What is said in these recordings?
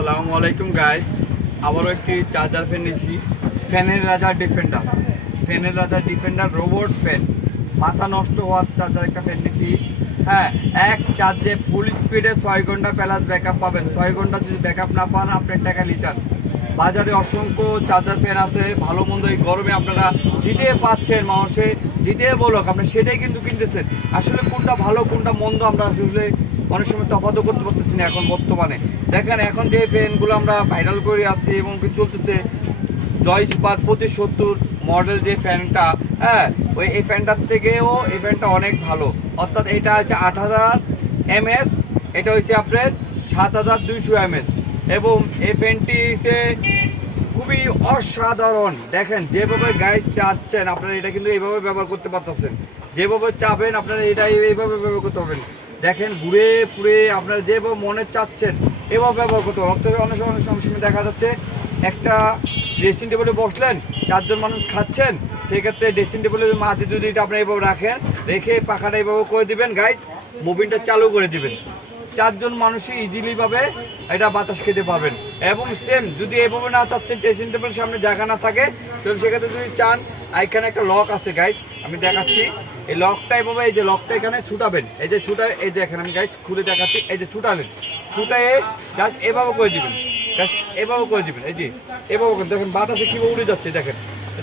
আসসালামু আলাইকুম গাইস, আবারও একটি চার্জার ফ্যান নিয়েছি। ফ্যানের রাজা ডিফেন্ডার রোবট ফ্যান, মাথা নষ্ট হওয়ার চার্জার একটা ফ্যান নিয়েছি। হ্যাঁ, এক চার্জে ফুল স্পিডে 6 ঘন্টা প্লাস ব্যাকআপ পাবেন। 6 ঘন্টা যদি ব্যাকআপ না পান আপনার টাকা রিটার্ন। বাজারে অসংখ্য চার্জার ফ্যান আছে, ভালো মন্দ এই গরমে আপনারা জিটিয়ে পাচ্ছেন, মানুষে জিটিয়ে বলুক আপনি সেটাই কিন্তু কিনতেছেন। আসলে কোনটা ভালো কোনটা মন্দ আমরা আসলে অনেক সময় তফাৎ করতে পারতেছি না এখন বর্তমানে। দেখেন এখন যে ফ্যানগুলো আমরা ভাইরাল করে আছি এবং কি চলতেছে, জয় সুপার 2570 মডেল যে ফ্যানটা, হ্যাঁ এই ফ্যানটার থেকেও এই ফ্যানটা অনেক ভালো। অর্থাৎ এটা হচ্ছে 8000 mAh, এটা হচ্ছে আপনার 7200 mAh এবং এই ফ্যানটি হচ্ছে খুবই অসাধারণ। দেখেন যেভাবে গাইজ চাচ্ছেন আপনারা এটা কিন্তু এইভাবে ব্যবহার করতে পারতেছেন, যেভাবে চাবেন আপনারা এটা এইভাবে ব্যবহার করতে পারবেন। দেখেন ঘুরে পুরে আপনারা যেভাবে মনে চাচ্ছেন এভাবে ব্যবহার করতে পারবেন। তবে অনেক সময় দেখা যাচ্ছে একটা ড্রেসিং টেবিলে বসলেন, 4 জন মানুষ খাচ্ছেন, সেক্ষেত্রে ড্রেসিং টেবিলের মাঝে যদি এটা আপনি এইভাবে রাখেন, রেখে পাখাটা এইভাবে করে দিবেন গাইজ, মুভিংটা চালু করে দিবেন, 4 জন মানুষই ইজিলিভাবে এটা বাতাস খেতে পারবেন। এবং সেম যদি এইভাবে না চাচ্ছেন, ড্রেসিং টেবিলের সামনে জায়গা না থাকে, তাহলে সেক্ষেত্রে যদি চান এখানে একটা লক আছে গাইজ, আমি দেখাচ্ছি। এই লকটা এভাবে, এই যে লকটা এখানে ছুটাবেন, এই যে ছুটায়, এই যে এখানে আমি গাইজ খুলে দেখাচ্ছি, এই যে ছুটালেন, ছুটায়ে জাস্ট এভাবে করে দিবেন, জাস্ট এভাবে করে দিবেন, এই যে এভাবে করে দেখেন বাতাসে কীভাবে উড়ে যাচ্ছে, দেখেন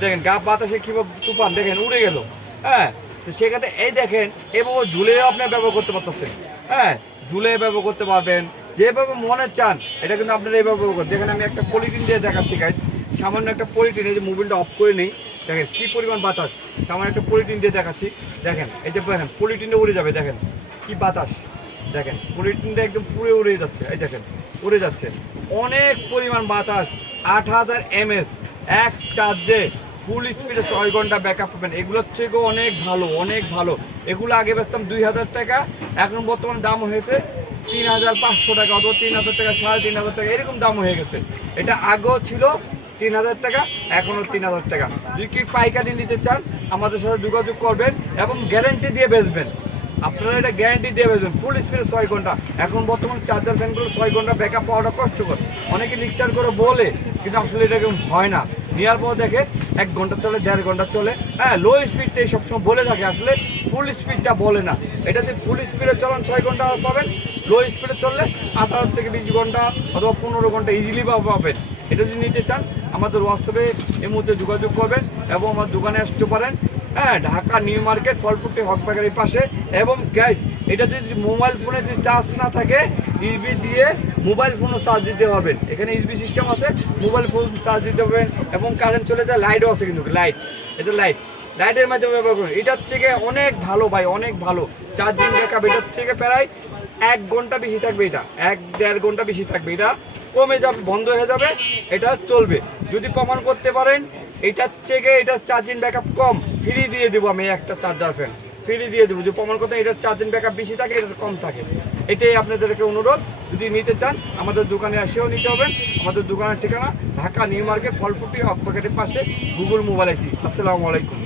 দেখেন গা বাতাসে কীভাবে তুফান, দেখেন উড়ে গেল। হ্যাঁ, তো সেক্ষেত্রে এই দেখেন এভাবে ঝুলেও আপনি ব্যবহার করতে পারতেছেন। হ্যাঁ, ঝুলে ব্যবহার করতে পারবেন, যেভাবে মনে চান এটা কিন্তু আপনারা এইভাবে ব্যবহার করেন। দেখেন আমি একটা পলিথিন দিয়ে দেখাচ্ছি গাইজ, সামান্য একটা পলিথিন, এই যে মোবাইলটা অফ করে নেই, দেখেন কী পরিমাণ বাতাস, সামান্য একটা পলিথিন দিয়ে দেখাচ্ছি। দেখেন এই যে দেখেন পলিথিনটা উড়ে যাবে, দেখেন কি বাতাস, দেখেন পলিথিনটা একদম পুরো উড়ে যাচ্ছে, এই দেখেন উড়ে যাচ্ছে, অনেক পরিমাণ বাতাস। 8000 mAh, এক চার্জে ফুল স্পিডে 6 ঘন্টা ব্যাকআপ পাবেন। এগুলোর থেকেও অনেক ভালো, অনেক ভালো। এগুলো আগে বেচতাম 2000 টাকা, এখন বর্তমানে দাম হয়েছে 3500 টাকা অথবা 3000 টাকা, 3500 টাকা এরকম দাম হয়ে গেছে। এটা আগেও ছিল 3000 টাকা, এখনও 3000 টাকা। যদি কি পাইকারি নিতে চান আমাদের সাথে যোগাযোগ করবেন এবং গ্যারান্টি দিয়ে বেচবেন। আপনারা এটা গ্যারান্টি দিয়ে বেচবেন ফুল স্পিডে 6 ঘন্টা। এখন বর্তমানে চার্জার ফ্যানগুলো 6 ঘন্টা ব্যাকআপ পাওয়াটা কষ্টকর, অনেকে লিকচার করে বলে, কিন্তু আসলে এটা কেমন হয় না। নেওয়ার পর দেখে 1 ঘন্টা চলে, 1.5 ঘন্টা চলে। হ্যাঁ, লো স্পিডটাই সবসময় বলে থাকে, আসলে ফুল স্পিডটা বলে না। এটা যে ফুল স্পিডে চলান 6 ঘন্টা পাবেন, লো স্পিডে চললে 18 থেকে 20 ঘন্টা অথবা 15 ঘন্টা ইজিলি পাবেন। এটা যদি নিতে চান আমাদের হোয়াটসঅ্যাপে এই মুহূর্তে যোগাযোগ করবেন এবং আমার দোকানে আসতে পারেন। হ্যাঁ, ঢাকা নিউ মার্কেট ফলপুটি হক বাজারের পাশে। এবং গ্যাস এটা যদি মোবাইল ফোনে যদি চার্জ না থাকে, ইউএসবি দিয়ে মোবাইল ফোনও চার্জ দিতে পারবেন। এখানে ইউএসবি সিস্টেম আছে, মোবাইল ফোন চার্জ দিতে পারবেন এবং কারেন্ট চলে যায়, লাইটও আছে কিন্তু লাইট, এটা লাইটের মাধ্যমে ব্যবহার করুন। এটার থেকে অনেক ভালো ভাই, অনেক ভালো চার্জিং ব্যাকআপ। এটার থেকে প্রায় 1 ঘন্টা বেশি থাকবে, এটা 1-1.5 ঘন্টা বেশি থাকবে, এটা কমে যাবে, বন্ধ হয়ে যাবে, এটা চলবে। যদি প্রমাণ করতে পারেন এটার থেকে এটার চার্জিং ব্যাকআপ কম, ফ্রি দিয়ে দেবো আমি একটা চার্জার ফ্যান, ফ্রি দিয়ে দেবো। যদি প্রমাণ করতে এটার চার্জিং ব্যাকআপ বেশি থাকে, এটার কম থাকে। এটাই আপনাদেরকে অনুরোধ, যদি নিতে চান আমাদের দোকানে এসেও নিতে হবেন। আমাদের দোকানের ঠিকানা ঢাকা নিউ মার্কেট ফলপুটি হক বাজারের পাশে, গুগল মোবাইল আইসি। আসসালামু আলাইকুম।